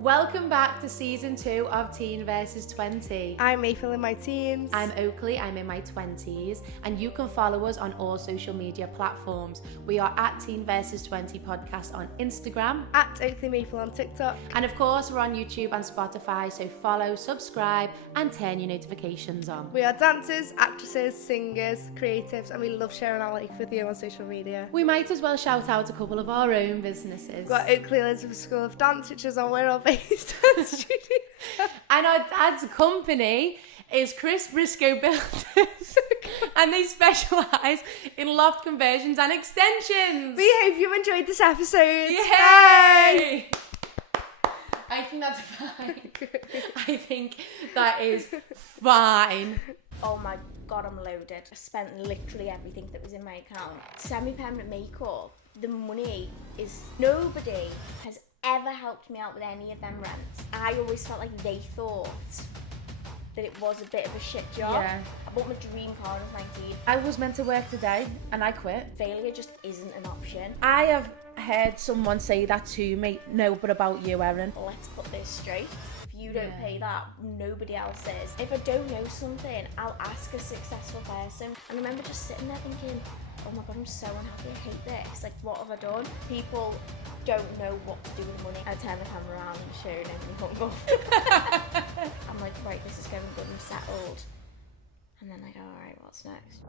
Welcome back to season 2 of Teen vs 20. I'm April in my teens. I'm Oakleigh, I'm in my 20s, and you can follow us on all social media platforms. We are at Teen vs 20 podcast on Instagram, at Oakleigh Maple on TikTok, and of course we're on YouTube and Spotify, so follow, subscribe and turn your notifications on. We are dancers, actresses, singers, creatives, and we love sharing our life with you on social media. We might as well shout out a couple of our own businesses. We've got Oakleigh Elizabeth School of Dance, which is on where our based studio. And our dad's company is Chris Briscoe Builders, and they specialise in loft conversions and extensions. We hope you enjoyed this episode. Yay! Bye! I think that's fine. I think that is fine. Oh my god, I'm loaded. I spent literally everything that was in my account. Semi-permanent makeup, the money is... Nobody has ever helped me out with any of them rents. I always felt like they thought that it was a bit of a shit job. Yeah. I bought my dream car when I was 19. I was meant to work today and I quit. Failure just isn't an option. I have heard someone say that to me. No, but about you, Erin. Let's put this straight. If you don't pay that, nobody else is. If I don't know something, I'll ask a successful person. And I remember just sitting there thinking, oh my god, I'm so unhappy, I hate this. Like, what have I done? People don't know what to do with money. I turn the camera around and show them and hung up. I'm like, right, this is going good, I'm settled. And then I go, alright, what's next?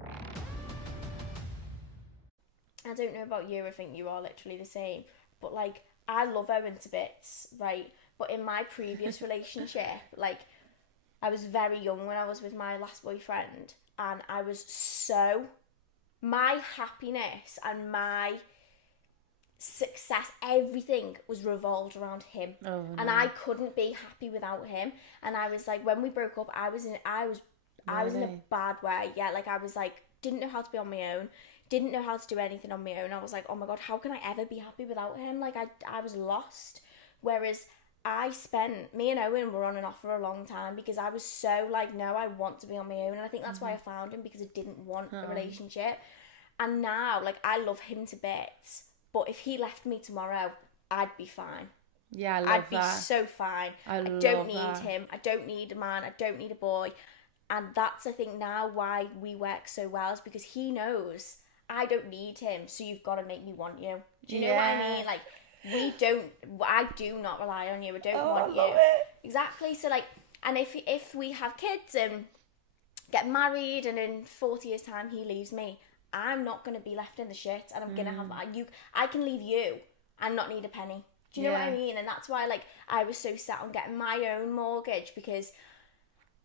I don't know about you, I think you are literally the same. But like, I love Owen to bits, right? But in my previous relationship, like, I was very young when I was with my last boyfriend. And I was so... My happiness and my success, everything was revolved around him. Oh, no. And I couldn't be happy without him. And I was like, when we broke up, I was in a bad way. Yeah, like I was like, didn't know how to be on my own, didn't know how to do anything on my own. I was like, oh my god, how can I ever be happy without him? Like I was lost. Whereas me and Owen were on and off for a long time because I was so like, no, I want to be on my own. And I think that's why I found him, because I didn't want a relationship. And now, like, I love him to bits, but if he left me tomorrow, I'd be fine. Yeah, I love I'd that. be so fine. I love don't need that. him. I don't need a man. I don't need a boy. And that's, I think, now why we work so well, is because he knows I don't need him, so you've got to make me want you. Do you know what I mean? Like, I do not rely on you. I don't want you. Exactly. So, like, and if we have kids and get married and in 40 years' time he leaves me, I'm not going to be left in the shit, and I'm going to have I can leave you and not need a penny. Do you know what I mean? And that's why, like, I was so set on getting my own mortgage, because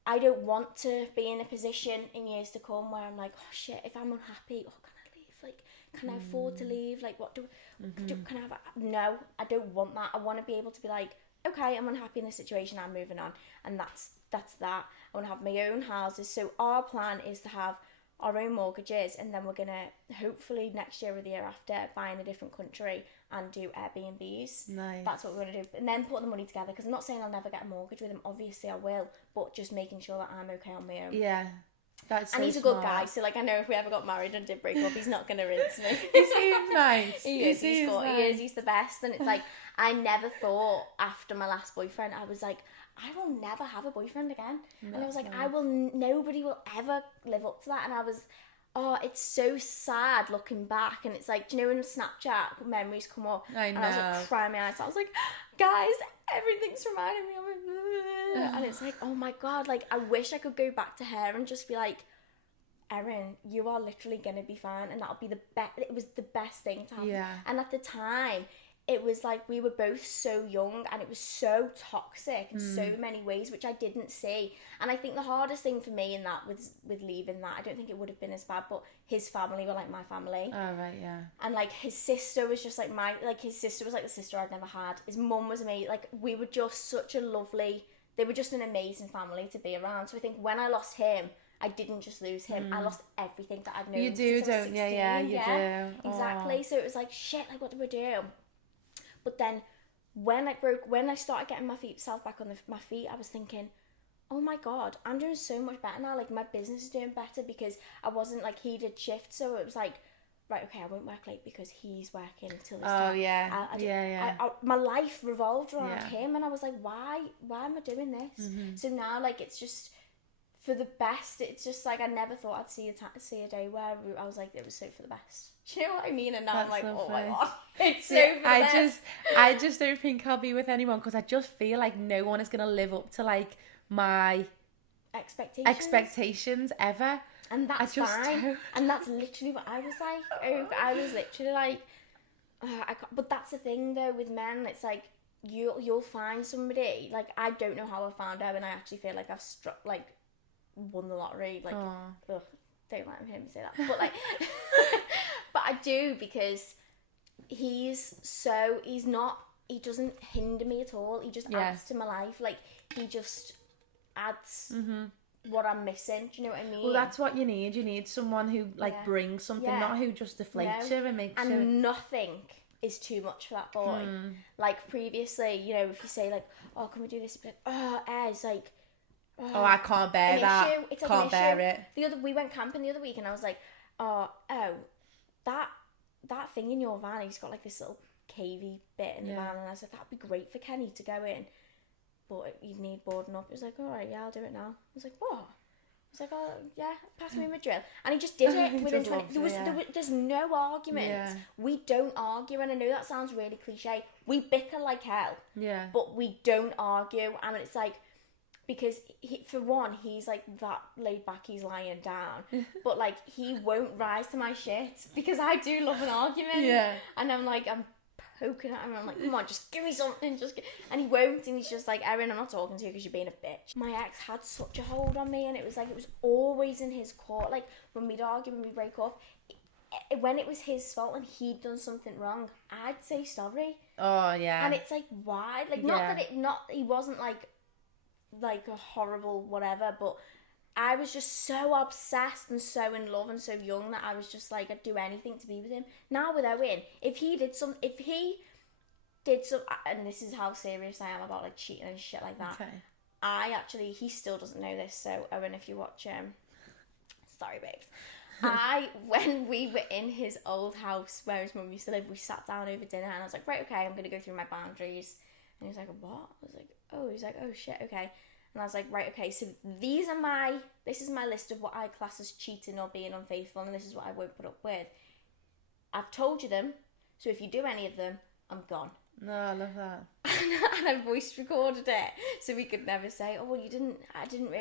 I don't want to be in a position in years to come where I'm like, oh shit, if I'm unhappy, can I leave? Like, can I afford to leave? Like, what can I have? No, I don't want that. I want to be able to be like, okay, I'm unhappy in this situation, I'm moving on. And that's that. I want to have my own houses. So our plan is to have our own mortgages, and then we're going to, hopefully next year or the year after, buy in a different country and do Airbnbs. Nice. That's what we're going to do. And then put the money together, because I'm not saying I'll never get a mortgage with him. Obviously I will, but just making sure that I'm okay on my own. Yeah. That's and so he's a smart. good guy, so like, I know if we ever got married and did break up, he's not going to rinse me. He seems nice. He's the best. And it's like, I never thought after my last boyfriend, I was like, I will never have a boyfriend again. And I was like, nobody will ever live up to that. And I was, it's so sad looking back. And it's like, do you know when Snapchat memories come up? I know. And I was like crying my eyes. I was like, guys, everything's reminding me of it. And it's like, oh my god, like, I wish I could go back to her and just be like, Erin, you are literally gonna be fine, and that'll be the best. It was the best thing to happen. Yeah. And at the time, it was like we were both so young, and it was so toxic in so many ways, which I didn't see. And I think the hardest thing for me in that was with leaving that. I don't think it would have been as bad, but his family were like my family. Oh right, yeah. And like his sister was just like his sister was like the sister I'd never had. His mum was amazing. Like, we were just such a lovely. They were just an amazing family to be around. So I think when I lost him, I didn't just lose him. I lost everything that I've known. You do, since I was don't you? 16. Yeah, you do. Exactly. So it was like, shit, like, what do we do? But then when I started getting myself back on my feet, I was thinking, oh my god, I'm doing so much better now. Like, my business is doing better because I wasn't like, he did shift. So it was like, right, okay, I won't work late because he's working till this Oh, time. yeah. My life revolved around Yeah. him, and I was like, why am I doing this? Mm-hmm. So now, like, it's just for the best. It's just like I never thought I'd see a day where I was like, it was so for the best. Do you know what I mean? And now I'm That's like, so oh my funny. god, it's so for the best. I just don't think I'll be with anyone because I just feel like no one is gonna live up to like my expectations ever. And that's I just fine. don't. And that's literally what I was like. I was literally like, but that's the thing though with men. It's like you'll find somebody. Like I don't know how I found out, and I actually feel like I've won the lottery. Like, ugh, don't let him say that. But like, but I do because he doesn't hinder me at all. He just adds to my life. Like he just adds. What I'm missing, do you know what I mean? Well, that's what you need. You need someone who like brings something, not who just deflates you and makes you. And nothing is too much for that boy. Like previously, you know, if you say like, "Oh, can we do this?" But Ez, like, oh, I can't bear that. Issue. It's like can't bear it. We went camping the other week, and I was like, that thing in your van, he's got like this little cavey bit in the van, and I was like, that'd be great for Kenny to go in. But you'd need boarding up. He was like, all right, yeah, I'll do it now. I was like, what? I was like, oh, yeah, pass me my drill. And he just did it within 20... There's no argument. Yeah. We don't argue, and I know that sounds really cliche. We bicker like hell. Yeah. But we don't argue. And it's like, because for one, he's like that laid back, he's lying down. But like, he won't rise to my shit because I do love an argument. Yeah. And I'm like, I'm poking at him and I'm like, come on, just give me something, and he won't, and he's just like, Erin, I'm not talking to you because you're being a bitch. My ex had such a hold on me, and it was always in his court. Like when we'd argue, when we break up, when it was his fault and he'd done something wrong, I'd say sorry. Oh yeah. And it's like, why? Like he wasn't like a horrible whatever, but I was just so obsessed and so in love and so young that I was just like, I'd do anything to be with him. Now with Owen, if he did some, and this is how serious I am about like cheating and shit like that. Okay. He still doesn't know this, so Owen, if you watch sorry babes. When we were in his old house where his mum used to live, we sat down over dinner and I was like, right, okay, I'm going to go through my boundaries. And he was like, what? I was like, oh, he's like, oh shit, okay. And I was like, right, okay, so this is my list of what I class as cheating or being unfaithful, and this is what I won't put up with. I've told you them, so if you do any of them, I'm gone. No, I love that. And I voice recorded it, so we could never say, oh, well, I didn't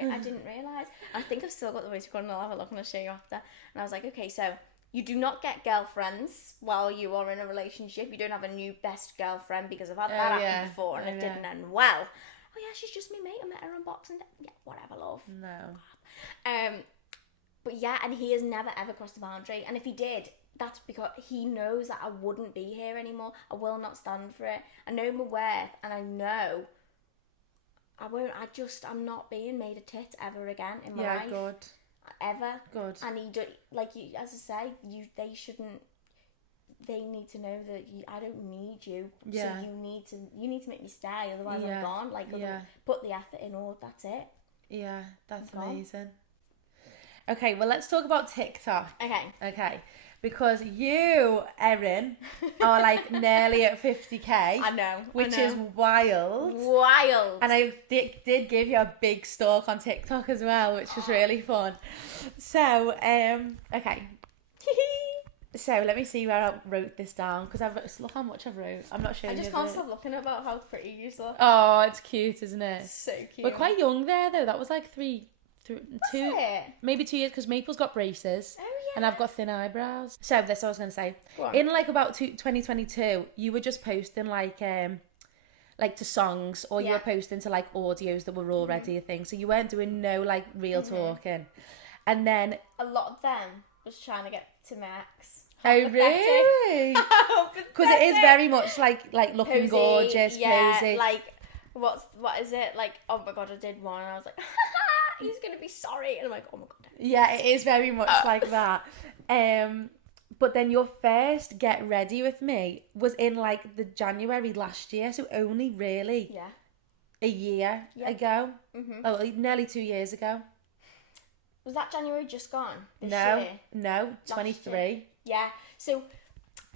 realise. I think I've still got the voice recording, I'll have a look and I'll show you after. And I was like, okay, so you do not get girlfriends while you are in a relationship. You don't have a new best girlfriend, because I've had that happen before and it didn't end well. Oh yeah, she's just me mate, I met her on Boxing Day. Yeah, whatever, love. No. But yeah, and he has never ever crossed the boundary, and if he did, that's because he knows that I wouldn't be here anymore. I will not stand for it. I know my worth, and I know I won't. I'm not being made a tit ever again in my life. Yeah, good. Ever. Good. And like you, as I say, they shouldn't. They need to know that I don't need you. Yeah. So you need to make me stay, otherwise I'm gone. Like, put the effort in, or that's it. Yeah, that's amazing. Okay, well, let's talk about TikTok. Okay. Because you, Erin, are like nearly at 50k. I know. Which is wild. And I did give you a big stalk on TikTok as well, which was really fun. So, okay. So let me see where I wrote this down, because look how much I've wrote. I'm not showing you. I just can't stop looking about how pretty you look. Oh, it's cute, isn't it? So cute. We're quite young there though. That was like maybe 2 years, because Maple's got braces. Oh yeah. And I've got thin eyebrows. So this is what I was going to say. In like about 2022, you were just posting like to songs, or you were posting to like audios that were already a thing. So you weren't doing no like real talking. And then a lot of them was trying to get to Max. Oh really? Because it is very much like looking posy, gorgeous, posy. Like what is it? Like, oh my god, I did one and I was like, he's gonna be sorry, and I'm like, oh my god. Yeah, it is very much like that. But then your first Get Ready With Me was in like the January last year, so only really a year ago. Oh, nearly 2 years ago. Was that January just gone? No, 23. Yeah. So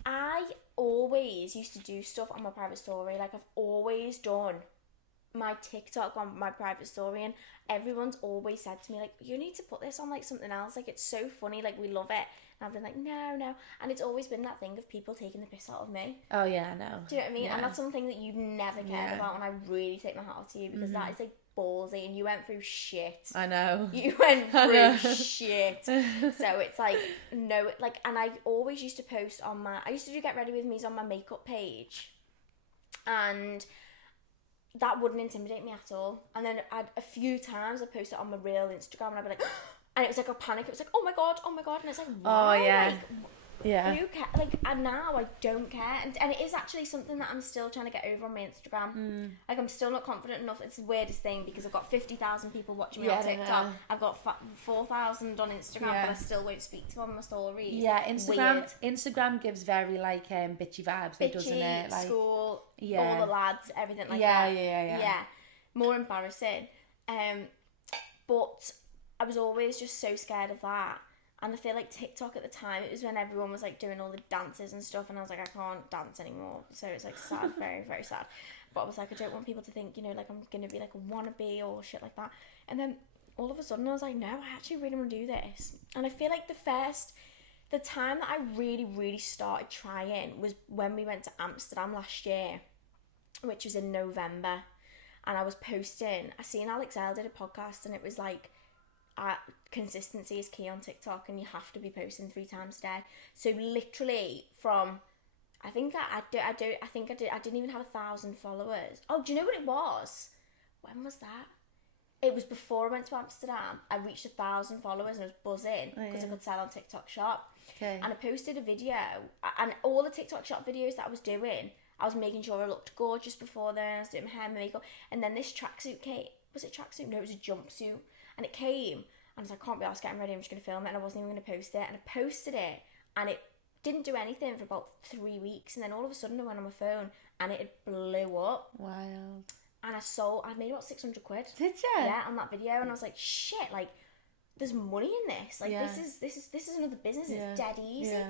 I always used to do stuff on my private story. Like, I've always done my TikTok on my private story, and everyone's always said to me, like, you need to put this on, like, something else. Like, it's so funny. Like, we love it. And I've been like, no. And it's always been that thing of people taking the piss out of me. Oh, yeah, I know. Do you know what I mean? Yeah. And that's something that you've never cared about, and I really take my hat off to you, because that is, like, ballsy, and you went through shit. I know. You went through shit. So it's like, no, like, and I always used to post on I used to do Get Ready With Me's on my makeup page, and that wouldn't intimidate me at all. And then a few times I posted on my real Instagram, and I'd be like, and it was like a panic. It was like, oh my god, and it's like, why? Oh, yeah. Like, yeah. Who cares? Like, and now I don't care, and it is actually something that I'm still trying to get over on my Instagram. Like, I'm still not confident enough. It's the weirdest thing, because I've got 50,000 people watching me on TikTok. I've got 4,000 on Instagram, but I still won't speak to them on my stories. Yeah, Instagram gives very like bitchy vibes, bitchy, doesn't it? Like, school, all the lads, everything like that. Yeah. More embarrassing. But I was always just so scared of that. And I feel like TikTok at the time, it was when everyone was like doing all the dances and stuff, and I was like, I can't dance anymore. So it's like sad, very, very sad. But I was like, I don't want people to think, you know, like I'm going to be like a wannabe or shit like that. And then all of a sudden I was like, no, I actually really want to do this. And I feel like the time that I really, really started trying was when we went to Amsterdam last year, which was in November. And I was posting, I seen Alex Earle did a podcast, and it was like, consistency is key on TikTok, and you have to be posting 3 times a day. So literally from, I didn't even have 1,000 followers. Oh, do you know what it was? When was that? It was before I went to Amsterdam. I reached 1,000 followers, and I was buzzing because I could sell on TikTok Shop. Okay. And I posted a video, and all the TikTok Shop videos that I was doing, I was making sure I looked gorgeous before then. I was doing my hair and makeup, and then this tracksuit came. Was it tracksuit? No, it was a jumpsuit. And it came, and I was like, I can't be arsed getting ready, I'm just going to film it. And I wasn't even going to post it. And I posted it, and it didn't do anything for about 3 weeks. And then all of a sudden I went on my phone, and it blew up. Wild. And I made about 600 quid. Did you? Yeah, on that video. And I was like, shit, like, there's money in this. Like, this is another business. It's dead easy. Yeah.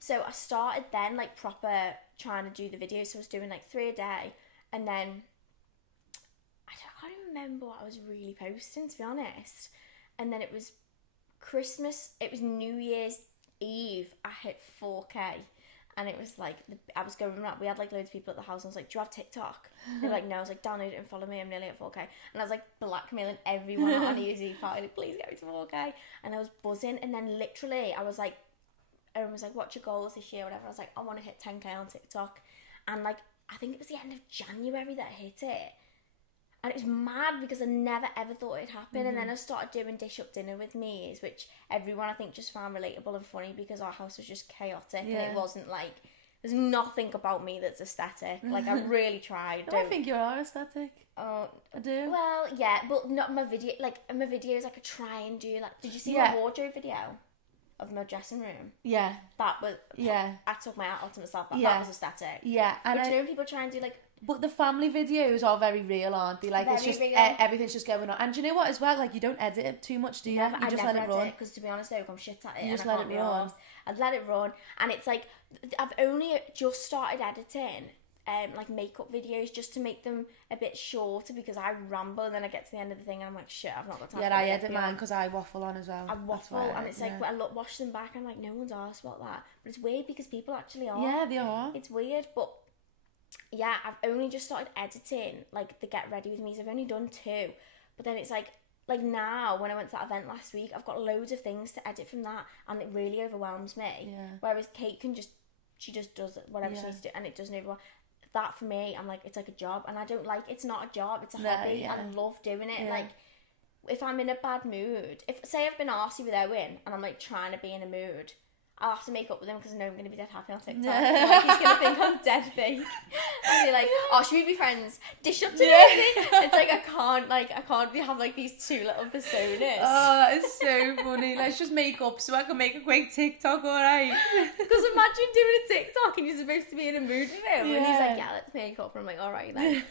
So I started then, like, proper trying to do the videos. So I was doing like 3 a day. And then I can't even remember what I was really posting, to be honest. And then it was Christmas, it was New Year's Eve, I hit 4K. And it was like, I was going around, we had like loads of people at the house, and I was like, do you have TikTok? They were like, no. I was like, download it and follow me, I'm nearly at 4K. And I was like blackmailing everyone on the Easy Party, like, please get me to 4K. And I was buzzing, and then literally I was like, everyone was like, what's your goals this year, whatever. I was like, I want to hit 10K on TikTok. And like, I think it was the end of January that I hit it. And it was mad, because I never ever thought it'd happen. And then I started doing Dish Up Dinner With Me's, which everyone I think just found relatable and funny, because our house was just chaotic. And it wasn't like, there's nothing about me that's aesthetic. Like, I really tried. I think you are aesthetic. Oh, I do. Well, yeah, but not my video. Like, in my videos, I could try and do like, did you see my wardrobe video of my dressing room? Yeah. That was, I took my hat off to myself. That was aesthetic. Yeah. And but you know, people try and do like, but the family videos are very real, aren't they? Like, very, it's just everything's just going on. And do you know what as well? Like, you don't edit it too much, do you? You just let it run. Because to be honest, though, I'm shit at it. You just let it run. I'd let it run, and it's like I've only just started editing, like makeup videos, just to make them a bit shorter, because I ramble, and then I get to the end of the thing and I'm like, shit, I've not got time. Yeah, I edit mine because I waffle on as well. I waffle, and it's like, I watch them back, and I'm like, no one's asked about that, but it's weird because people actually are. Yeah, they are. It's weird, but. Yeah, I've only just started editing, like, the Get Ready With Me's. I've only done 2. But then it's like now, when I went to that event last week, I've got loads of things to edit from that, and it really overwhelms me. Yeah. Whereas Kate she just does whatever she needs to do, and it doesn't overwhelm. That, for me, I'm like, it's like a job, and I don't like, it's not a job, it's a hobby. I love doing it. Like, if I'm in a bad mood, say I've been arsey with Owen, and I'm, like, trying to be in a mood, I'll have to make up with him because I know I'm going to be dead happy on TikTok. Like, he's going to think I'm dead fake. And be like, oh, should we be friends? Dish up to me. It's like, I can't have like these two little personas. Oh, that is so funny. Let's just make up so I can make a quick TikTok, alright? Because imagine doing a TikTok and you're supposed to be in a mood with him. And he's like, yeah, let's make up. And I'm like, alright then.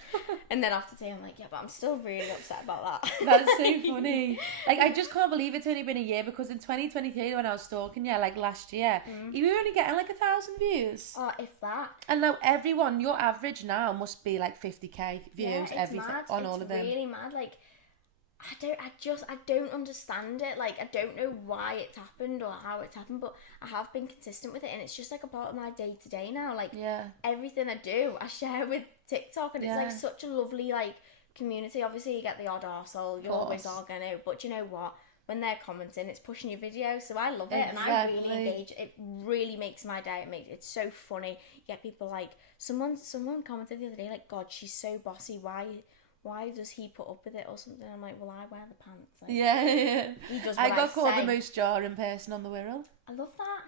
And then after today, I'm like, yeah, but I'm still really upset about that. That's so funny. Like, I just can't believe it's only been a year, because in 2023, when I was stalking you, like last year, you were only getting like 1,000 views. Oh, if that. And now everyone, your average now must be like 50k views Mad. on all of them. It's really mad. Like, I don't understand it. Like, I don't know why it's happened or how it's happened, but I have been consistent with it, and it's just like a part of my day to day now. Like, everything I do, I share with TikTok, and it's like such a lovely like community. Obviously, you get the odd arsehole, you always are gonna, but you know what? When they're commenting, it's pushing your video, so I love it, and I really engage. It really makes my day. It's so funny. You get people like someone commented the other day, like, God, she's so bossy. Why does he put up with it or something? I'm like, well, I wear the pants. Like, he does what I got called say. the most jarring person on the world. I love that.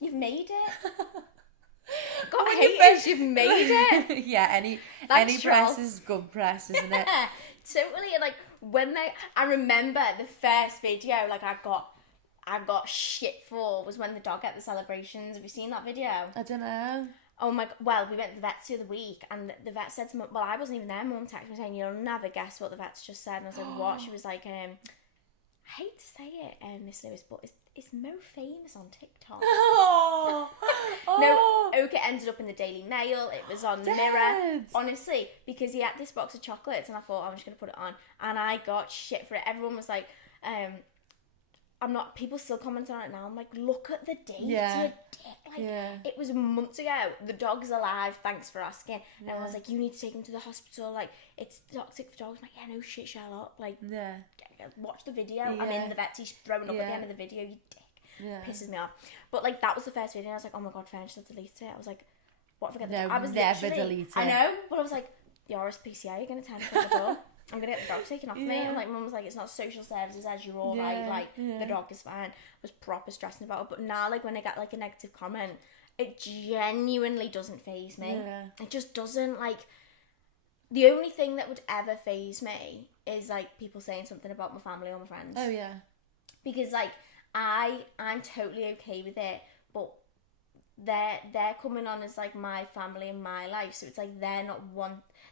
You've made it. God, I hate it. You've made it. Yeah, any press is good press, isn't it? Totally. Like, I remember the first video, like, I got shit for was when the dog at the celebrations. Have you seen that video? I don't know. Oh my god, well, we went to the vets the other week, and the vet said to me, well, I wasn't even there, Mum texted me saying, you'll never guess what the vet's just said, and I was like, what? She was like, I hate to say it, Miss Lewis, but is Mo famous on TikTok? Oh. No, Oakleigh ended up in the Daily Mail, it was on Mirror, honestly, because he had this box of chocolates, and I thought, I'm just going to put it on, and I got shit for it. Everyone was like, people still commenting on it now. I'm like, look at the date, you dick. Like, it was months ago. The dog's alive, thanks for asking. And I was like, you need to take him to the hospital. Like, it's toxic for dogs. I'm like, yeah, no shit, Sherlock. Like, watch the video. I'm in the vet. He's throwing up at the end of the video, you dick. Pisses me off. But, like, that was the first video. And I was like, oh my god, fine, she'll delete it. I was like, what if I get the I was never delete it. I know, but I was like, the RSPCA, you're going to turn it at the door. I'm going to get the dog taken off me. And like, Mum was like, it's not social services, as you're all right. The dog is fine. I was proper stressing about it. But now, like, when I get like a negative comment, it genuinely doesn't faze me. It just doesn't. Like, the only thing that would ever faze me is like people saying something about my family or my friends. Oh yeah. Because like I'm totally okay with it, but they're coming on as like my family and my life, so it's like they're not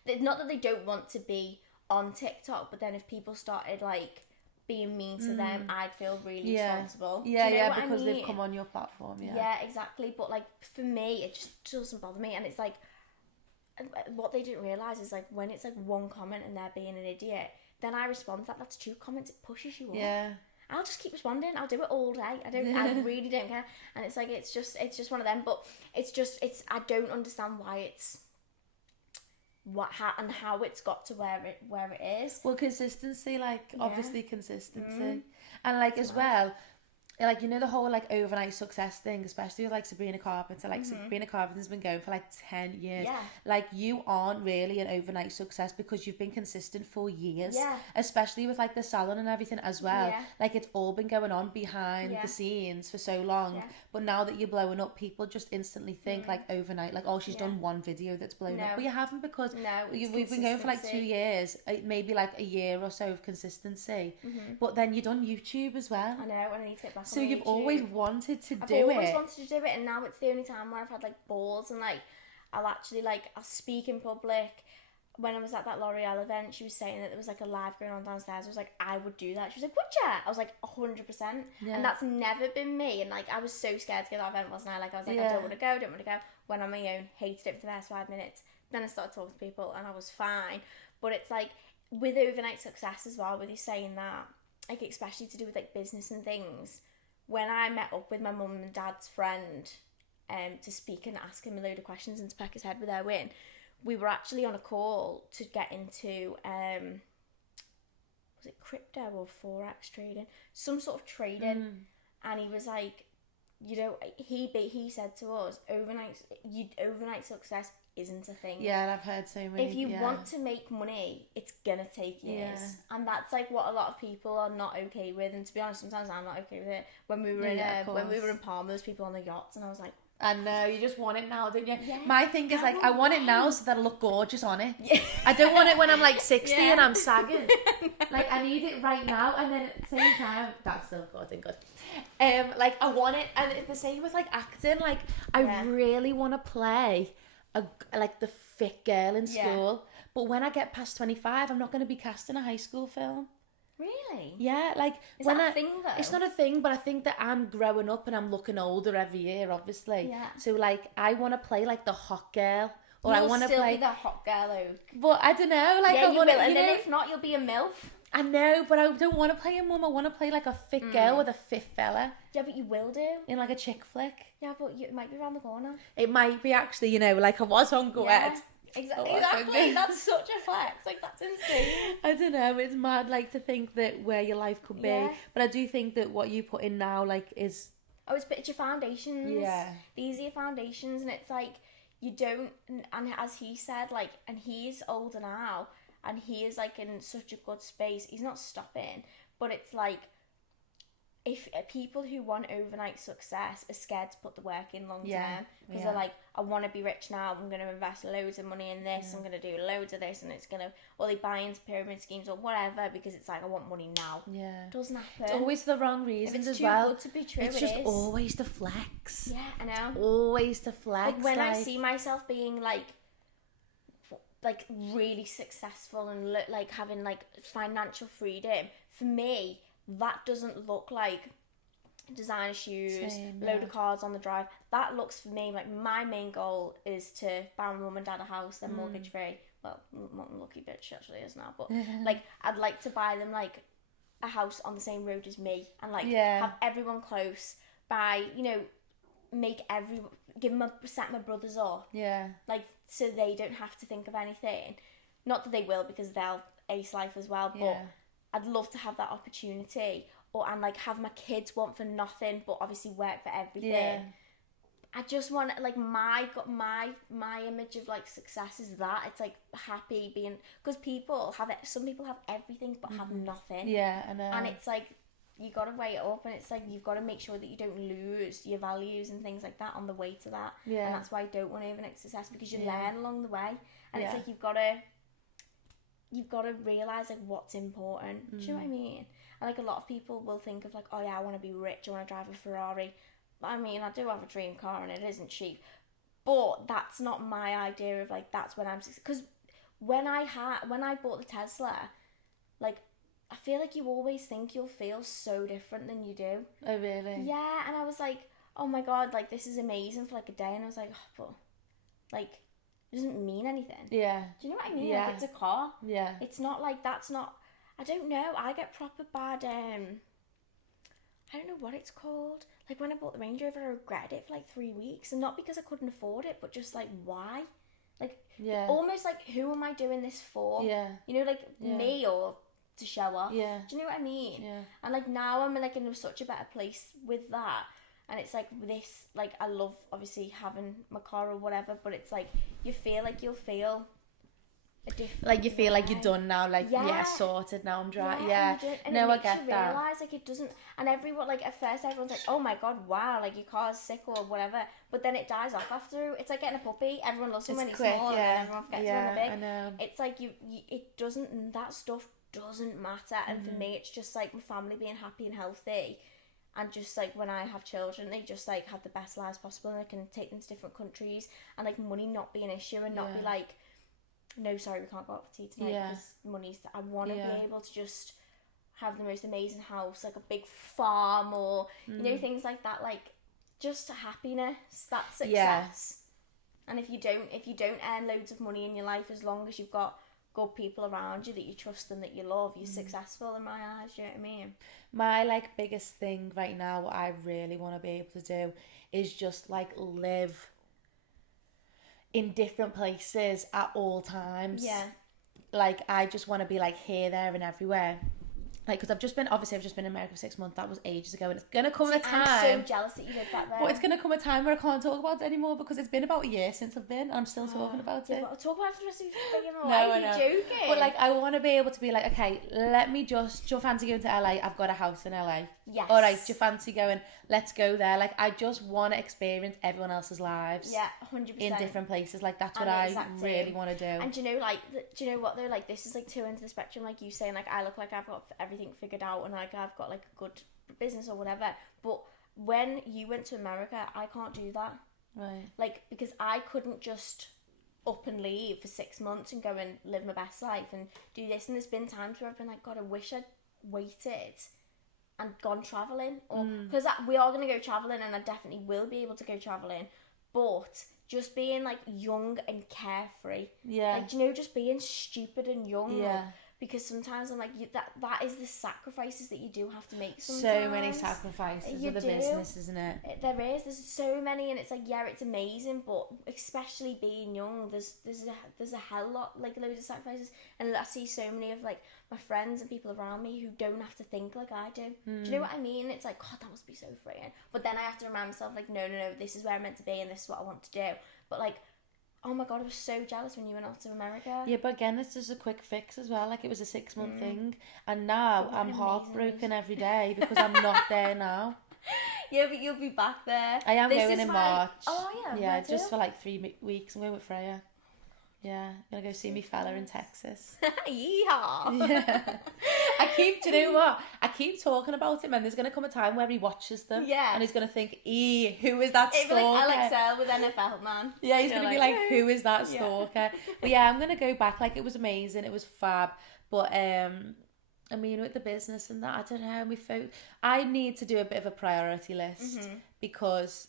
that they don't want to be on TikTok, but then if people started like being mean to them, I'd feel really responsible. Because they've come on your platform. Yeah, exactly. But like for me, it just doesn't bother me, and it's like what they didn't realise is like when it's like one comment and they're being an idiot, then I respond to that. That's 2 comments. It pushes you up. Yeah. I'll just keep responding. I'll do it all day. I really don't care. And it's like it's just one of them. But I don't understand why it's how it's got to where it is. Well, consistency, like obviously consistency, and like as well, like, you know, the whole like overnight success thing, especially with like Sabrina Carpenter. Like Sabrina Carpenter's been going for like 10 years. Like, you aren't really an overnight success because you've been consistent for years. Especially with like the salon and everything as well. Like, it's all been going on behind the scenes for so long. But now that you're blowing up, people just instantly think like overnight, like, oh, she's done one video that's blown up. But you haven't, because we've been going for like 2 years, maybe like a year or so of consistency. But then you've done YouTube as well. I know, and I need to get back. So you've always wanted to do it. I've always wanted to do it, and now it's the only time where I've had like balls, and like I'll speak in public. When I was at that L'Oreal event, she was saying that there was like a live going on downstairs. I was like, I would do that. She was like, would ya? I was like, 100%. And that's never been me. And like, I was so scared to go to that event, wasn't I? Like, I was like, I don't want to go. Went on my own, hated it for the first 5 minutes. Then I started talking to people, and I was fine. But it's like with overnight success as well, with you saying that, like especially to do with like business and things. When I met up with my mum and dad's friend to speak and ask him a load of questions and to peck his head with their win, we were actually on a call to get into, was it crypto or Forex trading? Some sort of trading. And he was like, you know, he said to us, overnight success, isn't a thing. Yeah, I've heard so many. If you want to make money, it's gonna take years, and that's like what a lot of people are not okay with. And to be honest, sometimes I'm not okay with it. When we were in Palma, there's people on the yachts, and I was like, I know, you just want it now, don't you? Yeah. My thing is, like, I want it now so that I look gorgeous on it. Yeah. I don't want it when I'm, like, 60 and I'm sagging. Like, I need it right now, and then at the same time, that's still good. Like, I want it, and it's the same with, like, acting. Like, I really want to play, the fit girl in school. But when I get past 25, I'm not going to be cast in a high school film. Really? Yeah, like is that a thing though? It's not a thing, but I think that I'm growing up and I'm looking older every year, obviously. Yeah. So like, I want to play like the hot girl, or You'll I want to play be the hot girl, Oak. But I don't know, like yeah, I want to. And then if not, you'll be a MILF. I know, but I don't want to play a mum. I want to play like a fit girl with a fit fella. Yeah, but you will do. In like a chick flick. Yeah, but it might be around the corner. It might be actually, you know, like I was on Go Ed. Exactly. That's such a flex. Like, that's insane. I don't know. It's mad, like, to think that where your life could be. But I do think that what you put in now, like, is... Oh, it's your foundations. Yeah. These are your foundations, and it's like, you don't... And as he said, like, and he's older now, and he is, like, in such a good space. He's not stopping, but it's like, if people who want overnight success are scared to put the work in long term, because they're like, I want to be rich now, I'm going to invest loads of money in this, I'm going to do loads of this, and it's going to, or they buy into pyramid schemes or whatever, because it's like, I want money now. Yeah. It doesn't happen. It's always the wrong reasons as If well. it's too good to be true, it's just always the flex. Yeah, I know. Always the flex. Like, when I see myself being like really successful and like having like financial freedom, for me, that doesn't look like designer shoes, load of cars on the drive. That looks, for me, like, my main goal is to buy my mum and dad a house, they're mortgage free. Well, lucky bitch actually is now, but like, I'd like to buy them like a house on the same road as me, and like have everyone close, buy, you know, set my brothers up, like, so they don't have to think of anything. Not that they will, because they'll ace life as well, but I'd love to have that opportunity, and like have my kids want for nothing, but obviously work for everything. Yeah. I just want, like, my image of like success is that it's like happy being, because people have it. Some people have everything but have nothing. Yeah, I know. And it's like, you got to weigh it up, and it's like, you've got to make sure that you don't lose your values and things like that on the way to that. Yeah. And that's why I don't want overnight success, because you learn along the way, and it's like, you've got to realise like what's important. Do you know what I mean? And like, a lot of people will think of like, oh yeah, I want to be rich, I want to drive a Ferrari. I mean, I do have a dream car, and it isn't cheap, but that's not my idea of like, that's when I'm, because when I bought the Tesla, like, I feel like you always think you'll feel so different than you do. Oh really? Yeah. And I was like, oh my god, like, this is amazing for like a day, and I was like, oh, but like, it doesn't mean anything. Yeah. Do you know what I mean? Yeah. Like, it's a car. Yeah. It's not like, that's not, I don't know, I get proper bad, I don't know what it's called. Like, when I bought the Range Rover, I regretted it for like 3 weeks, and not because I couldn't afford it, but just like, why? Like, almost like, who am I doing this for? Yeah. You know, like, me, or to show off. Yeah. Do you know what I mean? Yeah. And like, now I'm like in such a better place with that. And it's like this, like, I love obviously having my car or whatever, but it's like, you feel like you'll feel a different, like, you feel like you're done now, like, sorted now, I'm dry. Yeah. And no, I get that. And realise, like, it doesn't, and everyone, like, at first everyone's like, oh my god, wow, like, your car's sick or whatever, but then it dies off after. It's like getting a puppy. Everyone loves him when he's small, and then everyone forgets when they're big. I know. It's like, it doesn't, that stuff doesn't matter. And for me, it's just like my family being happy and healthy, and just like, when I have children, they just like have the best lives possible, and I can take them to different countries, and like, money not be an issue, and not be like, no, sorry, we can't go out for tea tonight because money's. I want to be able to just have the most amazing house, like a big farm, or you know, things like that, like, just happiness. That's success. And if you don't earn loads of money in your life, as long as you've got good people around you that you trust and that you love, you're successful in my eyes. You know what I mean? My like biggest thing right now, what I really want to be able to do, is just like live in different places at all times. Yeah. Like, I just want to be like here, there, and everywhere. like, because I've just been in America for 6 months. That was ages ago, and it's gonna come a time. I'm so jealous that you did that there. But it's gonna come a time where I can't talk about it anymore because it's been about a year since I've been, and I'm still talking about it. I'll talk about it for the rest of your freaking No, life. I know. You're joking. But like, I want to be able to be like, okay, let me just. Do you fancy going to LA? I've got a house in LA. Yes. All right. Do you fancy going? Let's go there. Like, I just want to experience everyone else's lives. Yeah, 100%. In different places. Like, that's what I really want to do. And do you know, like, do you know what though? Like, this is like two ends of the spectrum. Like you saying, like, I look like I've got everything figured out and like I've got like a good business or whatever. But when you went to America, I can't do that. Right. Like, because I couldn't just up and leave for 6 months and go and live my best life and do this. And there's been times where I've been like, God, I wish I'd waited and gone travelling, or because we are going to go travelling and I definitely will be able to go travelling, but just being like young and carefree, like, you know, just being stupid and young, because sometimes I'm like, that is the sacrifices that you do have to make sometimes. So many sacrifices of the business, isn't it? There's so many, and it's like, yeah, it's amazing, but especially being young, there's a hell lot, like loads of sacrifices, and I see so many of like my friends and people around me who don't have to think like I do. Do you know what I mean? It's like, God, that must be so freeing. But then I have to remind myself, like, no, this is where I'm meant to be and this is what I want to do. But like, oh my God, I was so jealous when you went off to America. Yeah, but again, it's just a quick fix as well. Like, it was a 6 month thing, and now I'm heartbroken every day because I'm not there now. Yeah, but you'll be back there. I am going in March. Oh yeah. Yeah, just for like 3 weeks. I'm going with Freya. Yeah, I'm gonna go see me fella in Texas. Yeehaw! Yeah. Do you know what? I keep talking about him, and there's gonna come a time where he watches them. Yeah. And he's gonna think, who is that stalker? Like Alex Earl with NFL, man. Yeah, he's gonna be like, who is that stalker? But yeah, I'm gonna go back. Like, it was amazing. It was fab. But I mean, with the business and that, I don't know. I need to do a bit of a priority list because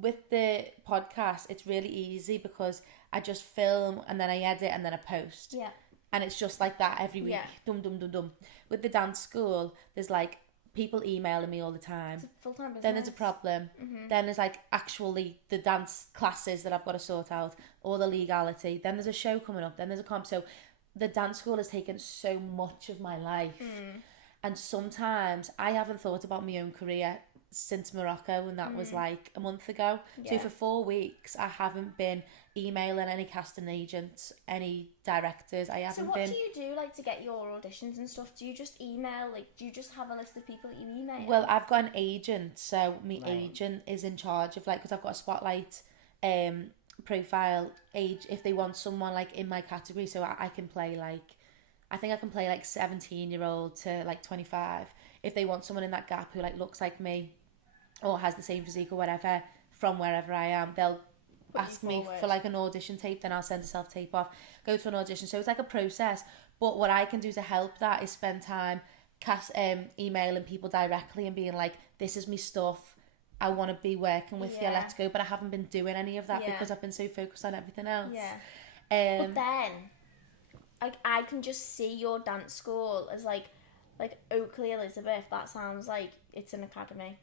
with the podcast, it's really easy because I just film and then I edit and then I post. Yeah. And it's just like that every week. Yeah. Dum. With the dance school, there's like people emailing me all the time. It's a full-time business. Then there's a problem. Then there's like actually the dance classes that I've got to sort out, or the legality. Then there's a show coming up. Then there's a comp. So the dance school has taken so much of my life. And sometimes I haven't thought about my own career since Morocco, and that was like a month ago. So for 4 weeks I haven't been emailing any casting agents, any directors. I haven't been. So what do you do, like, to get your auditions and stuff? Do you just email, like, do you just have a list of people that you email? Well, I've got an agent, so my agent is in charge of, like, because I've got a Spotlight profile age, if they want someone like in my category, so I can play like, I think I can play like 17-year-old to like 25. If they want someone in that gap who like looks like me or has the same physique or whatever from wherever I am, they'll ask me for like an audition tape, then I'll send a self-tape off, go to an audition. So it's like a process, but what I can do to help that is spend time emailing people directly and being like, this is me stuff, I want to be working with you, let's go. But I haven't been doing any of that because I've been so focused on everything else. But then, like, I can just see your dance school as like Oakleigh Elizabeth. That sounds like it's an academy.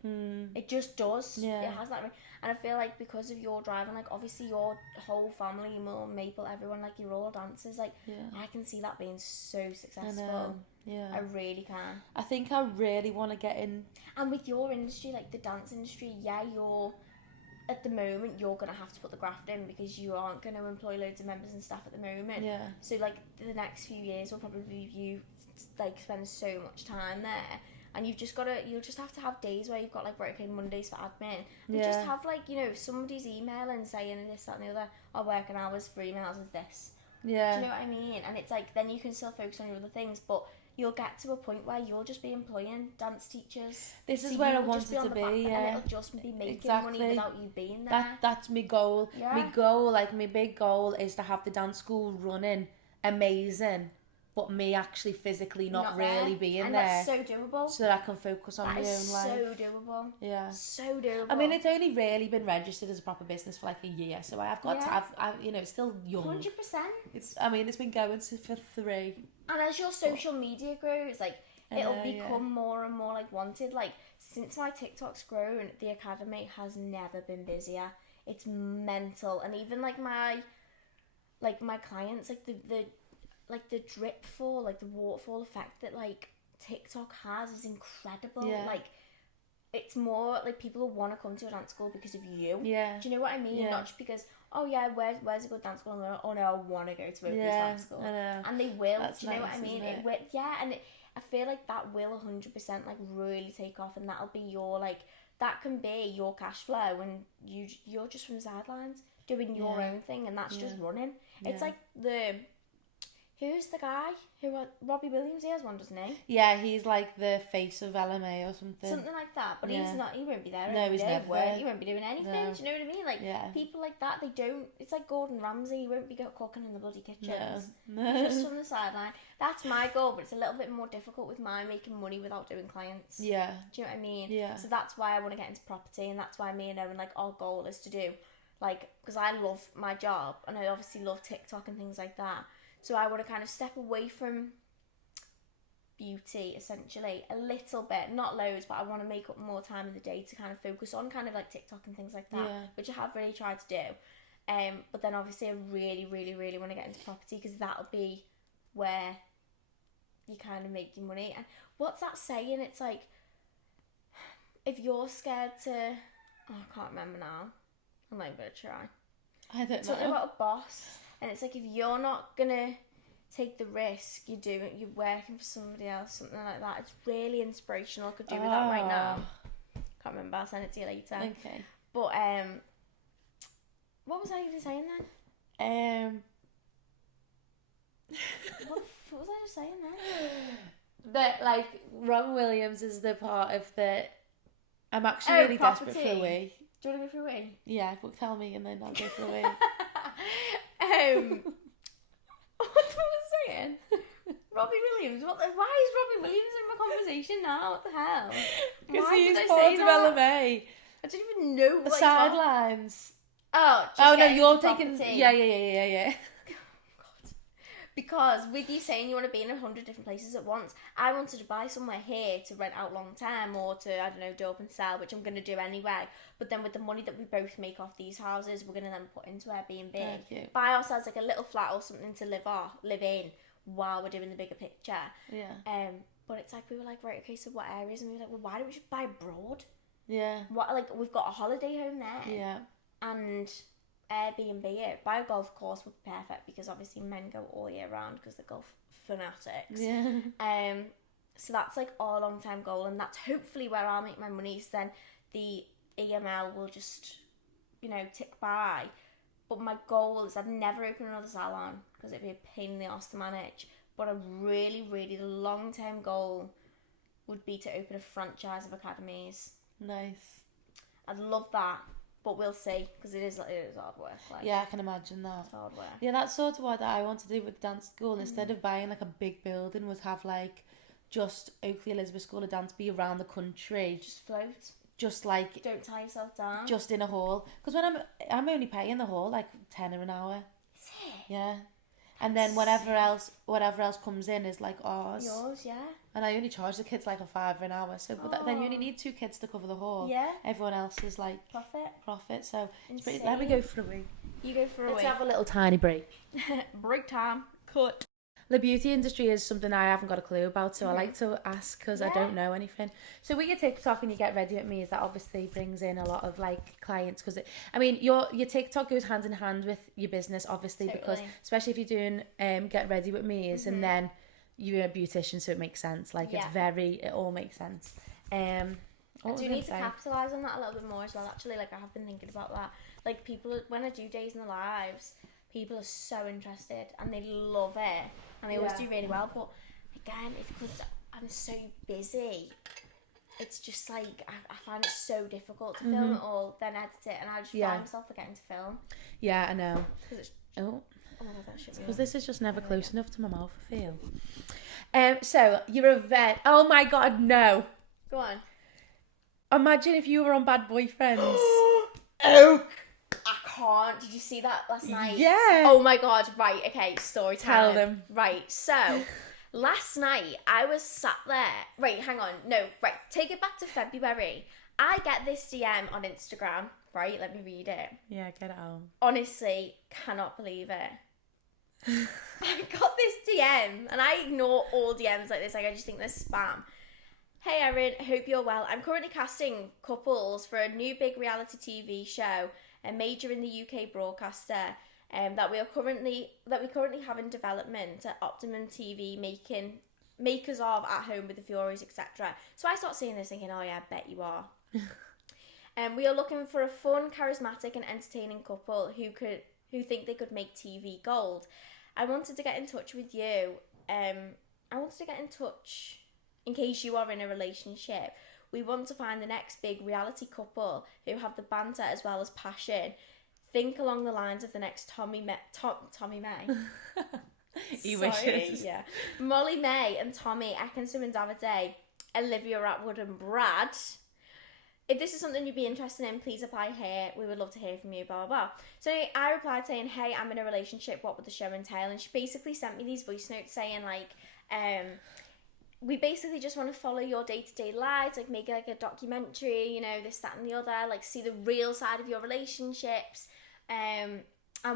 It just does. It has that. And I feel like because of your drive and like obviously your whole family, your mum, Maple, everyone, like you're all dancers. Like I can see that being so successful. I really can. I think I really want to get in. And with your industry, like the dance industry, you're at the moment you're gonna have to put the graft in because you aren't gonna employ loads of members and staff at the moment. So like the next few years will probably be you like spend so much time there. And you'll just have to have days where you've got like working Mondays for admin. And just have like, you know, if somebody's emailing saying this, that and the other, our working hours for emails is this. Do you know what I mean? And it's like, then you can still focus on your other things, but you'll get to a point where you'll just be employing dance teachers. This is where I wanted to be, and it'll just be making money without you being there. That's my goal. My goal, like my big goal is to have the dance school running amazing, but me actually physically not really being and there. That's so doable. So that I can focus on my own life. So doable. Yeah. So doable. I mean, it's only really been registered as a proper business for like a year, so I've got to have, you know, it's still young. 100%. It's been going for 3. And as your social media grows, like, it'll become more and more like wanted. Like, since my TikTok's grown, the academy has never been busier. It's mental. And even like my clients, like the drip fall, like the waterfall effect that like TikTok has is incredible. Yeah. Like, it's more like people will want to come to a dance school because of you. Yeah. Do you know what I mean? Yeah. Not just because, oh yeah, where's a good dance school? And they're like, oh no, I want to go to Oakley's dance school. I know. And they will. That's Do you know nice, what I mean? isn't it? Will, yeah, and I feel like that will 100% like really take off, and that'll be your like, that can be your cash flow, and you're just from the sidelines doing your own thing, and that's just running. It's like who's the guy Robbie Williams? He has one, doesn't he? Yeah, he's like the face of LMA or something. Something like that, but he's not. He won't be there. No, he's never there. He won't be doing anything. No. Do you know what I mean? Like people like that, they don't. It's like Gordon Ramsay. He won't be cooking in the bloody kitchens. No. Just from the sideline. That's my goal, but it's a little bit more difficult with my making money without doing clients. Yeah. Do you know what I mean? Yeah. So that's why I want to get into property, and that's why me and Erin, like, our goal is to do, like, because I love my job, and I obviously love TikTok and things like that. So I want to kind of step away from beauty, essentially, a little bit, not loads, but I want to make up more time in the day to kind of focus on kind of like TikTok and things like that, which I have really tried to do. But then obviously I really, really, really want to get into property, because that'll be where you kind of make your money. And what's that saying? It's like, if you're scared to, I can't remember now. I'm not going to try. I don't know. Something about a boss. And it's like, if you're not going to take the risk, you're working for somebody else, something like that. It's really inspirational. I could do with that right now. Can't remember. I'll send it to you later. Okay. But, what was I even saying then? What was I just saying then? That, like, Robin Williams is the part of the... I'm actually really property. desperate for a wee. Do you want to go for a wee? Yeah, but tell me and then I'll go for a wee. What was I saying? Robbie Williams. Why is Robbie Williams in my conversation now? What the hell? Because Why he's did I part say of that? LMA. I don't even know The what sidelines. Oh, just Oh no, getting you're into taking. property. Yeah. God. Because with you saying you want to be in 100 different places at once, I wanted to buy somewhere here to rent out long term, or to, I don't know, do up and sell, which I'm going to do anyway. But then with the money that we both make off these houses, we're going to then put into Airbnb. Buy ourselves like a little flat or something to live in while we're doing the bigger picture. Yeah. But it's like, we were like, right, okay, so what areas? And we were like, well, why don't we just buy abroad? Yeah. What, like, we've got a holiday home there. Yeah. And Airbnb it. Buy a golf course would be perfect, because obviously men go all year round because they're golf fanatics. Yeah. So that's like our long term goal, and that's hopefully where I'll make my money. So then the EML will just, tick by. But my goal is I'd never open another salon, because it'd be a pain in the arse to manage. But a really, really long term goal would be to open a franchise of academies. Nice. I'd love that. But we'll see, because it is hard work. Like, yeah, I can imagine that. It's hard work. Yeah, that's sort of what I want to do with dance school. Instead of buying like a big building, was have like just Oakleigh Elizabeth School of Dance be around the country. Just float. Just like, don't tie yourself down. Just in a hall. Because when I'm only paying the hall like £10 an hour. Is it? Yeah. And then whatever else comes in is like ours. Yours, yeah. And I only charge the kids like a £5 an hour. So but then you only need 2 kids to cover the hall. Yeah. Everyone else is like profit. So it's pretty, let me go for a week. You go for a Let's week. have a little tiny break. Break time. Cut. The beauty industry is something I haven't got a clue about, so I like to ask, because I don't know anything. So with your TikTok and you get ready with me, is that obviously brings in a lot of like clients, because your TikTok goes hand in hand with your business, obviously, because especially if you're doing get ready with me and then you're a beautician, so it makes sense. Like it all makes sense. I do need to capitalise on that a little bit more as well. Actually, like I have been thinking about that. Like people, when I do days in the lives, people are so interested and they love it. And they always do really well, but again, it's because I'm so busy. It's just like, I find it so difficult to film it all, then edit it, and I just find myself forgetting to film. Yeah, I know. Oh my god, that shit. Because this is just never close enough to my mouth, I feel. So, your event. Oh my god, no. Go on. Imagine if you were on Bad Boyfriends. Oak! I can't. Did you see that last night? Yeah. Oh my god. Right. Okay. Story time. Tell them. Right. So, last night I was sat there. Right. Hang on. No. Right. Take it back to February. I get this DM on Instagram. Right. Let me read it. Yeah. Get it out. Honestly, cannot believe it. I got this DM, and I ignore all DMs like this. Like, I just think they're spam. Hey Erin, hope you're well. I'm currently casting couples for a new big reality TV show, a major in the UK broadcaster, that we currently have in development at Optimum TV, makers of At Home with the Furies, etc. So I start seeing this thinking, oh yeah, I bet you are. We are looking for a fun, charismatic and entertaining couple who think they could make TV gold. I wanted to get in touch with you. In case you are in a relationship. We want to find the next big reality couple who have the banter as well as passion. Think along the lines of the next Tommy May. He wishes. Yeah. Molly May and Tommy Eccleston and Davide, Olivia Atwood and Brad. If this is something you'd be interested in, please apply here. We would love to hear from you, blah, blah, blah. So I replied saying, hey, I'm in a relationship. What would the show entail? And she basically sent me these voice notes saying, like, we basically just want to follow your day-to-day lives, like make it like a documentary, you know, this, that and the other, like see the real side of your relationships, and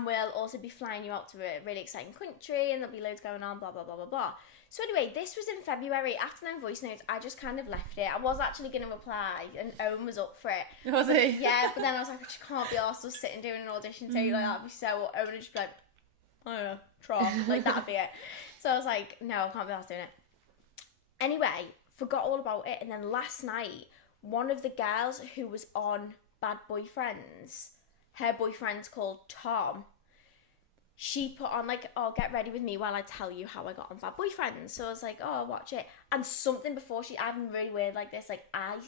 we'll also be flying you out to a really exciting country and there'll be loads going on, blah, blah, blah, blah, blah. So anyway, this was in February. After them voice notes, I just kind of left it. I was actually going to reply and Owen was up for it. Was he? Yeah, but then I was like, I just can't be arsed just sitting doing an audition tape like that'd be so, Owen would just be like, I don't know, try, like that'd be it. So I was like, no, I can't be arsed doing it. Anyway, forgot all about it, and then last night, one of the girls who was on Bad Boyfriends, her boyfriend's called Tom, she put on like, oh, get ready with me while I tell you how I got on Bad Boyfriends. So I was like, oh, watch it. And something before I'm really weird like this, I'm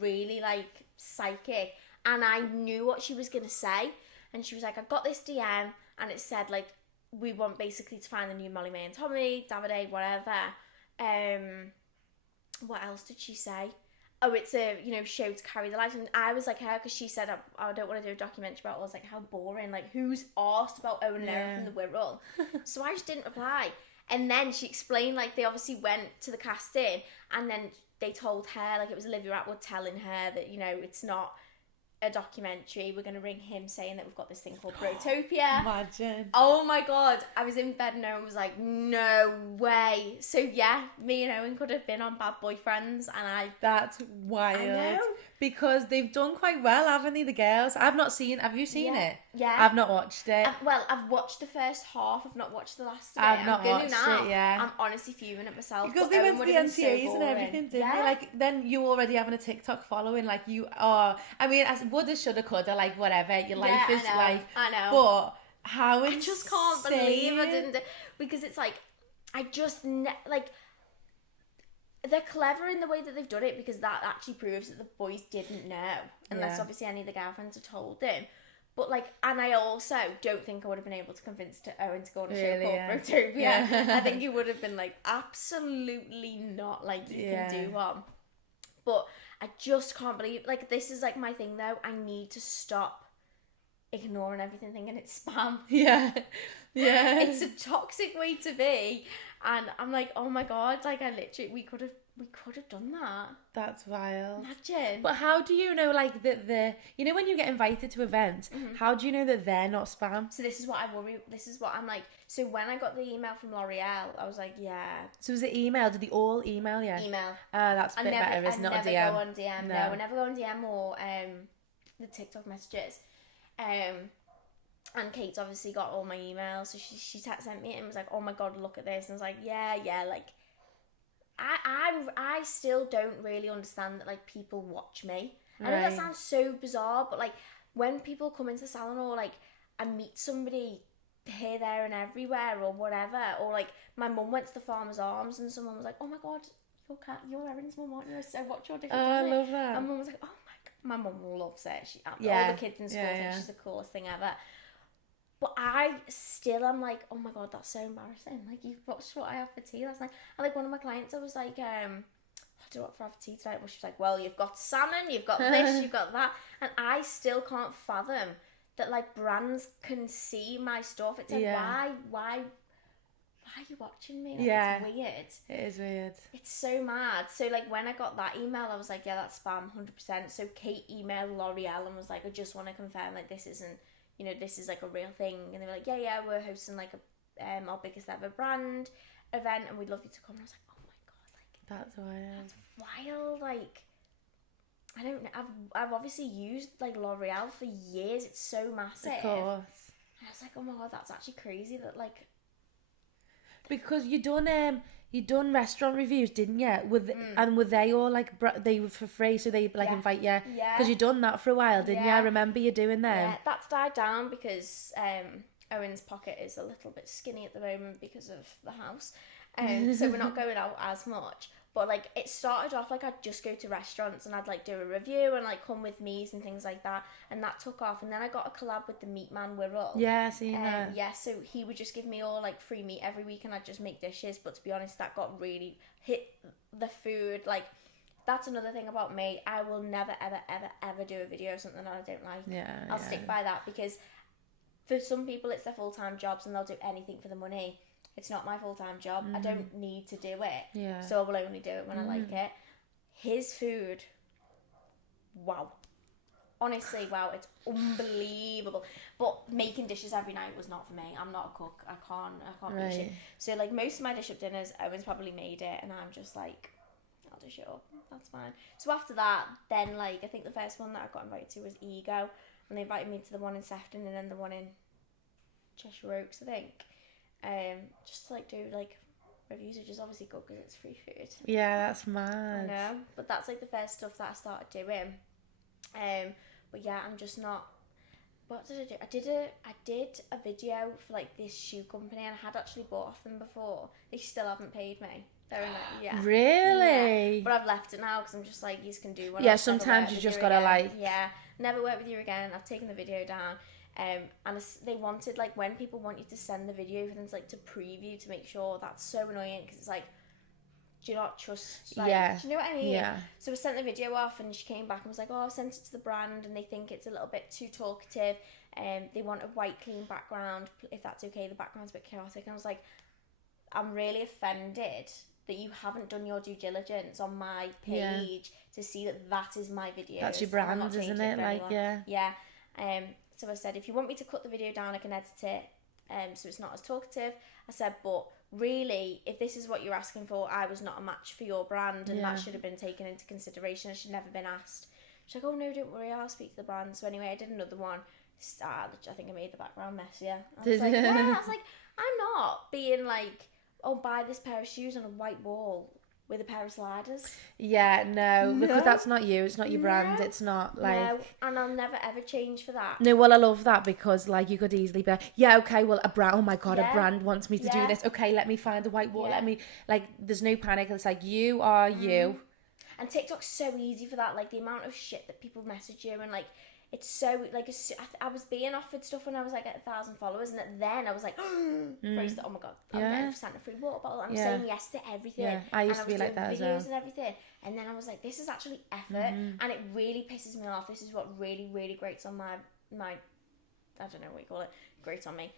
really like psychic, and I knew what she was gonna say, and she was like, I got this DM, and it said like, we want basically to find the new Molly May and Tommy, Davide, whatever. What else did she say? Oh, it's a, show to carry the light. And I was like her, because she said, I don't want to do a documentary about it. I was like, how boring. Like, who's asked about Owen and Erin from the Wirral? So I just didn't reply. And then she explained, like, they obviously went to the casting, and then they told her, like, it was Olivia Atwood telling her that, it's not a documentary. We're going to ring him saying that we've got this thing called Brotopia. Imagine. Oh my God. I was in bed and Owen was like, no way. So yeah, me and Owen could have been on Bad Boyfriends, and That's wild. I know. Because they've done quite well, haven't they, the girls? Have you seen it? Yeah. I've not watched it. I've watched the first half. I've not watched the last of it. I've not watched it, yeah. I'm honestly fuming at myself. Because they went to the NCAs and everything, didn't they? Like, then you already having a TikTok following, like, you are... I mean, as woulda, shoulda, coulda, like, whatever. Your life is life. I know. But how insane. I just can't believe I didn't do... Because it's like, I just... They're clever in the way that they've done it, because that actually proves that the boys didn't know, unless obviously any of the girlfriends had told them. But like, and I also don't think I would have been able to convince Owen to go on a show called Brotopia. Yeah. I think he would have been like, absolutely not, like, you can do one. But I just can't believe, like, this is like my thing though. I need to stop ignoring everything, thinking it's spam. Yeah. It's a toxic way to be. And I'm like, oh my God, like, we could have done that. That's wild. Imagine. But how do you know, like, that when you get invited to events, how do you know that they're not spam? So this is what I worry, this is what I'm like, so when I got the email from L'Oreal, I was like, yeah. So was it email? Did they all email you? Email. That's a bit better, it's not a DM. I never go on DM, no, I never go on DM or the TikTok messages. And Kate's obviously got all my emails, so she sent me it and was like, oh my God, look at this. And I was like, yeah, like, I still don't really understand that, like, people watch me. I know that sounds so bizarre, but, like, when people come into the salon, or, like, I meet somebody here, there and everywhere, or whatever, or, like, my mum went to the Farmer's Arms and someone was like, oh my God, you're Erin's mum, aren't you? So watch your different I love that. And mum was like, oh my God, my mum loves it. All the kids in school think she's the coolest thing ever. But I still am like, oh my God, that's so embarrassing. Like, you've watched what I had for tea last night. And like, one of my clients, I was like, I don't know what for tea tonight. Well, she was like, well, you've got salmon, you've got this, you've got that. And I still can't fathom that, like, brands can see my stuff. It's like, why are you watching me? Like, it's weird. It is weird. It's so mad. So, like, when I got that email, I was like, yeah, that's spam, 100%. So Kate emailed L'Oreal and was like, I just want to confirm, like, this isn't you know, this is like a real thing. And they were like, yeah, we're hosting like our biggest ever brand event, and we'd love you to come. And I was like, oh my god, like That's wild. Like, I don't know. I've obviously used like L'Oreal for years. It's so massive. Of course. And I was like, oh my god, that's actually crazy. That like, because you done restaurant reviews, didn't you? And were they all like they were for free, so they like invite you? Yeah. Because you done that for a while, didn't you? I remember you doing them. Yeah, that's died down because Owen's pocket is a little bit skinny at the moment because of the house, so we're not going out as much. But like, it started off like I'd just go to restaurants and I'd like do a review and like come with me's and things like that, and that took off. And then I got a collab with the Meat Man Wirral. Yeah, I seen that. Yeah, so he would just give me all like free meat every week, and I'd just make dishes. But to be honest, that got really hit the food. Like, that's another thing about me. I will never ever do a video of something that I don't like. Yeah, I'll stick by that, because for some people it's their full-time jobs and they'll do anything for the money. It's not my full-time job. I don't need to do it. Yeah. So I will only do it when I like it. His food, wow. Honestly, wow, it's unbelievable. But making dishes every night was not for me. I'm not a cook. I can't reach it. So like, most of my dish up dinners, Owen's probably made it, and I'm just like, I'll dish it up. That's fine. So after that, then like, I think the first one that I got invited to was Ego, and they invited me to the one in Sefton and then the one in Cheshire Oaks, I think. Just to like do like reviews, which is obviously good because it's free food. Yeah, that's mad. I know, but that's like the first stuff that I started doing. But yeah, I'm just not. What did I do? I did a video for like this shoe company, and I had actually bought off them before. They still haven't paid me. They're in it, yeah. Really? Yeah. But I've left it now because I'm just like, you can do one. Yeah, sometimes you just gotta again. like. Yeah, never work with you again. I've taken the video down. And they wanted, like, when people want you to send the video for them to, like, to preview, to make sure, that's so annoying, because it's like, do you not trust, like, do you know what I mean? Yeah. So we sent the video off, and she came back and was like, oh, I've sent it to the brand, and they think it's a little bit too talkative, they want a white, clean background, if that's okay, the background's a bit chaotic, and I was like, I'm really offended that you haven't done your due diligence on my page to see that is my video. That's your brand, isn't it? Like, yeah. So I said, if you want me to cut the video down, I can edit it, so it's not as talkative. I said, but really, if this is what you're asking for, I was not a match for your brand, and that should have been taken into consideration. I should have never been asked. She's like, oh no, don't worry, I'll speak to the brand. So anyway, I did another one. I think I made the background messier. I was like, yeah, I was like, I'm not being like, oh, buy this pair of shoes on a white wall with a pair of sliders. Yeah, no, because that's not you. It's not your brand. It's not like. No, and I'll never ever change for that. No, well, I love that, because like, you could easily be, yeah, okay, well, a brand. Oh my god, a brand wants me to do this. Okay, let me find a white wall. Let me, like, there's no panic. It's like, you are you. And TikTok's so easy for that. Like, the amount of shit that people message you, and like, it's so like, I was being offered stuff when I was like at 1,000 followers, and then I was like, oh my god, I'm getting sent a free water bottle. I'm saying yes to everything. Yeah, I used to be like that as well. Videos and everything, and then I was like, this is actually effort, and it really pisses me off. This is what really, really grates on my I don't know what you call it, grates on me.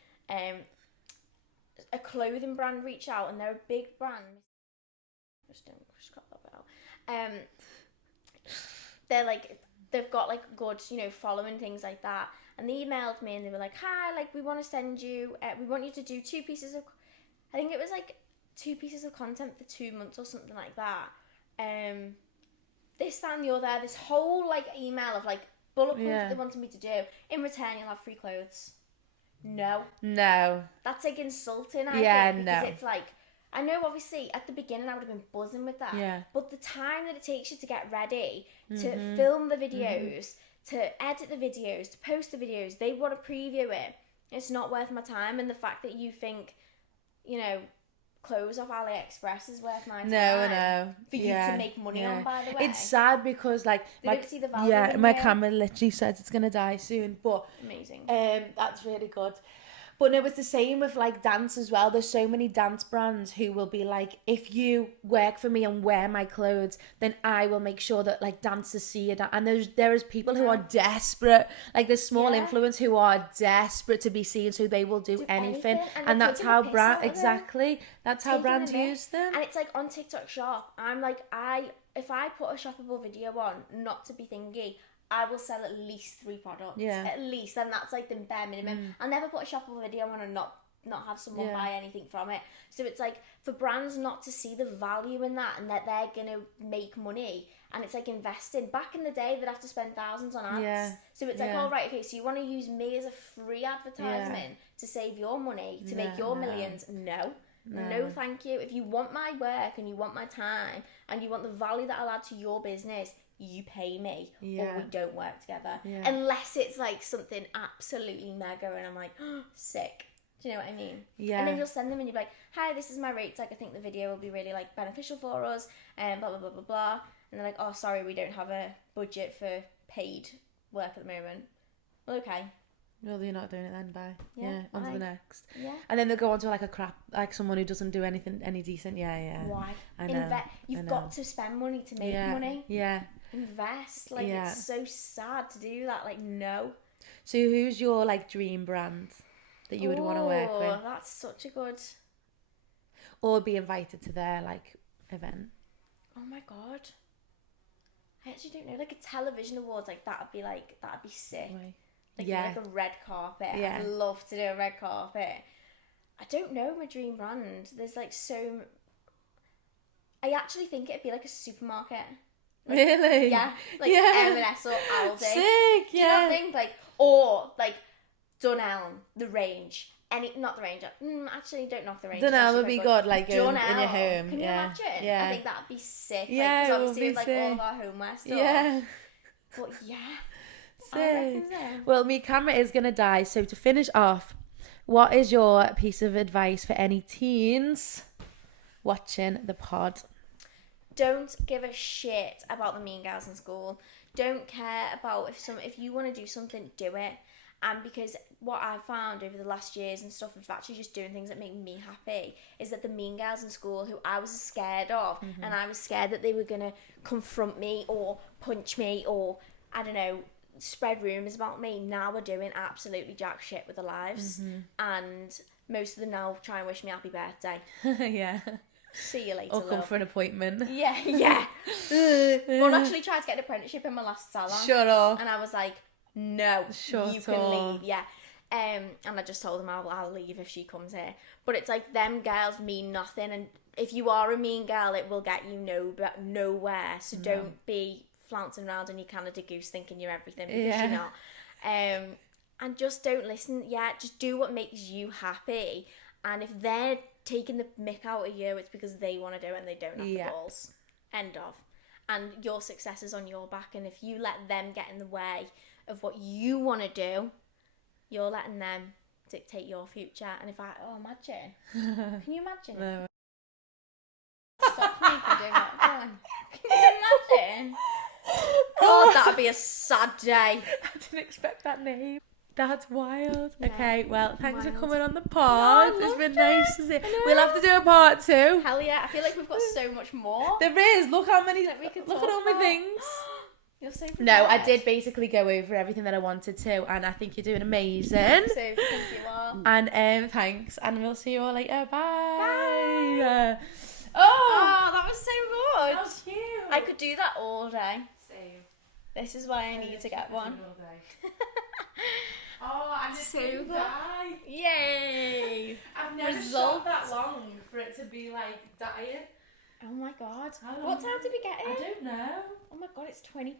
A clothing brand reach out, and they're a big brand. Just got that bit out. They're like, they've got like good, following, things like that, and they emailed me and they were like, hi, like, we want to send you, we want you to do 2 pieces of, I think it was like 2 pieces of content for 2 months or something like that. This, that and the other, this whole like email of like bullet points that they wanted me to do. In return, you'll have free clothes. No, that's like insulting. I think, because it's like, I know obviously at the beginning I would have been buzzing with that, but the time that it takes you to get ready, to film the videos, to edit the videos, to post the videos, they want to preview it. It's not worth my time, and the fact that you think, clothes off AliExpress is worth my time. No. For you to make money on, by the way. It's sad because like, they don't see the value. Yeah, my camera literally says it's gonna die soon, but amazing. That's really good. But no, it's the same with like dance as well. There's so many dance brands who will be like, if you work for me and wear my clothes, then I will make sure that like dancers see it. And there is people who are desperate, like there's small influencers who are desperate to be seen, so they will do anything. And that's how that's how brands use them. And it's like on TikTok Shop, I'm like, if I put a shoppable video on, not to be thingy, I will sell at least 3 products. Yeah. At least, and that's like the bare minimum. I'll never put a shoppable video on and not have someone buy anything from it. So it's like for brands not to see the value in that and that they're gonna make money, and it's like investing. Back in the day, they'd have to spend thousands on ads. Yeah. So it's like, oh right, okay, so you want to use me as a free advertisement to save your money, to make your millions? No, thank you. If you want my work and you want my time and you want the value that I'll add to your business, you pay me or we don't work together. Unless it's like something absolutely mega and I'm like, oh, sick. Do you know what I mean? Yeah. And then you'll send them and you'll be like, hi, this is my rates. Like, I think the video will be really like beneficial for us and blah, blah, blah, blah, blah. And they're like, oh, sorry, we don't have a budget for paid work at the moment. Well, okay. Well, you're not doing it then, bye. Yeah, on to the next. Yeah. And then they'll go on to like a crap, like someone who doesn't do anything, any decent. Yeah. Why? I know. You've got to spend money to make money. Yeah. Invest. Like, it's so sad to do that. Like, no. So who's your like dream brand that you would want to work with? Oh, that's such a good... Or be invited to their like event? Oh my God. I actually don't know. Like a television awards, like that'd be sick. Right. Like, like a red carpet. I'd love to do a red carpet. I don't know my dream brand. There's like so... I actually think it'd be like a supermarket. Like, really? Yeah. Like M&S or Aldi. Sick, Do you not think? Like, or like Dunelm, the range. Not the range. Actually, don't knock the range. Dunelm would be good, like in your home. Can you imagine? Yeah. I think that'd be sick. Yeah, because obviously with like all of our homeware stuff. Yeah. But yeah. Sick. Well, my camera is gonna die. So to finish off, what is your piece of advice for any teens watching the pod? Don't give a shit about the mean girls in school. Don't care about if you want to do something, do it. And because what I've found over the last years and stuff of actually just doing things that make me happy is that the mean girls in school who I was scared of, and I was scared that they were going to confront me or punch me or, I don't know, spread rumours about me, now are doing absolutely jack shit with their lives. And most of them now try and wish me happy birthday. Yeah. See you later, Or come for an appointment. Yeah. One actually tried to get an apprenticeship in my last salon. Shut up. And I was like, no, Shut you can up. leave. Yeah. And I just told them I'll leave if she comes here. But it's like them girls mean nothing, and if you are a mean girl, it will get you nowhere. So don't be flouncing around on your Canada Goose thinking you're everything, because you're not. And just don't listen. Yeah, just do what makes you happy. And if they're taking the mick out of you, it's because they want to do it and they don't have the balls. End of. And your success is on your back, and if you let them get in the way of what you want to do, you're letting them dictate your future. And imagine. Can you imagine? No. Stop me from doing that. Go on. Can you imagine? God, that'd be a sad day. I didn't expect that name. That's wild. Yeah. Okay, well, thanks for coming on the pod. No, it's been nice to see. We'll have to do a part 2. Hell yeah, I feel like we've got so much more. There is. Look how many. That we could Look talk at all my about. things. You're so prepared. No, I did basically go over everything that I wanted to, and I think you're doing amazing. So thank you all. And thanks, and we'll see you all later. Bye. Bye. Oh, that was so good. that was cute. I could do that all day. Same. This is why I need to get one. Oh, and it's So so good. die. Yay! I've never Results. shot that long for it to be like dying. Oh my god. How long? What time did we get in? I don't know. Oh my god, it's 2:20.